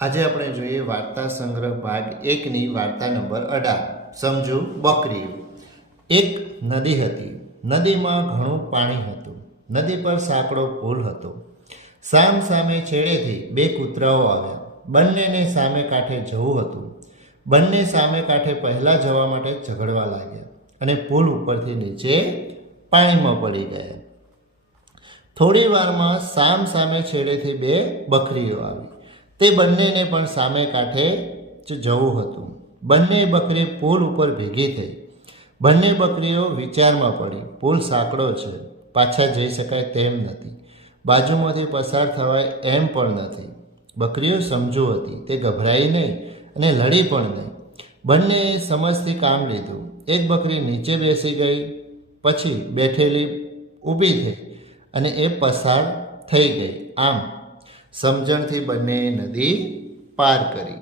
આજે આપણે જોઈએ વાર્તા સંગ્રહ ભાગ એકની વાર્તા નંબર અઢાર. સમજુ બકરીઓ. એક નદી હતી. નદીમાં ઘણું પાણી હતું. નદી પર સાંકડો પુલ હતો. સામ સામે છેડેથી બે કૂતરાઓ આવ્યા. બંનેને સામે કાંઠે જવું હતું. બંને સામે કાંઠે પહેલાં જવા માટે ઝઘડવા લાગ્યા અને પુલ ઉપરથી નીચે પાણીમાં પડી ગયા. થોડી વારમાં સામ સામે છેડેથી બે બકરીઓ આવી. તે બંનેને પણ સામે કાંઠે જ જવું હતું. બંને બકરી પુલ ઉપર ભેગી થઈ. બંને બકરીઓ વિચારમાં પડી. પુલ સાંકડો છે. પાછા જઈ શકાય તેમ નથી. બાજુમાંથી પસાર થવાય એમ પણ નથી. બકરીઓ સમજુ હતી. તે ગભરાઈ નહીં અને લડી પણ નહીં. બંનેએ સમજથી કામ લીધું. એક બકરી નીચે બેસી ગઈ. પછી બેઠેલી ઊભી થઈ અને એ પસાર થઈ ગઈ. આમ સમજણથી બંને નદી પાર કરી.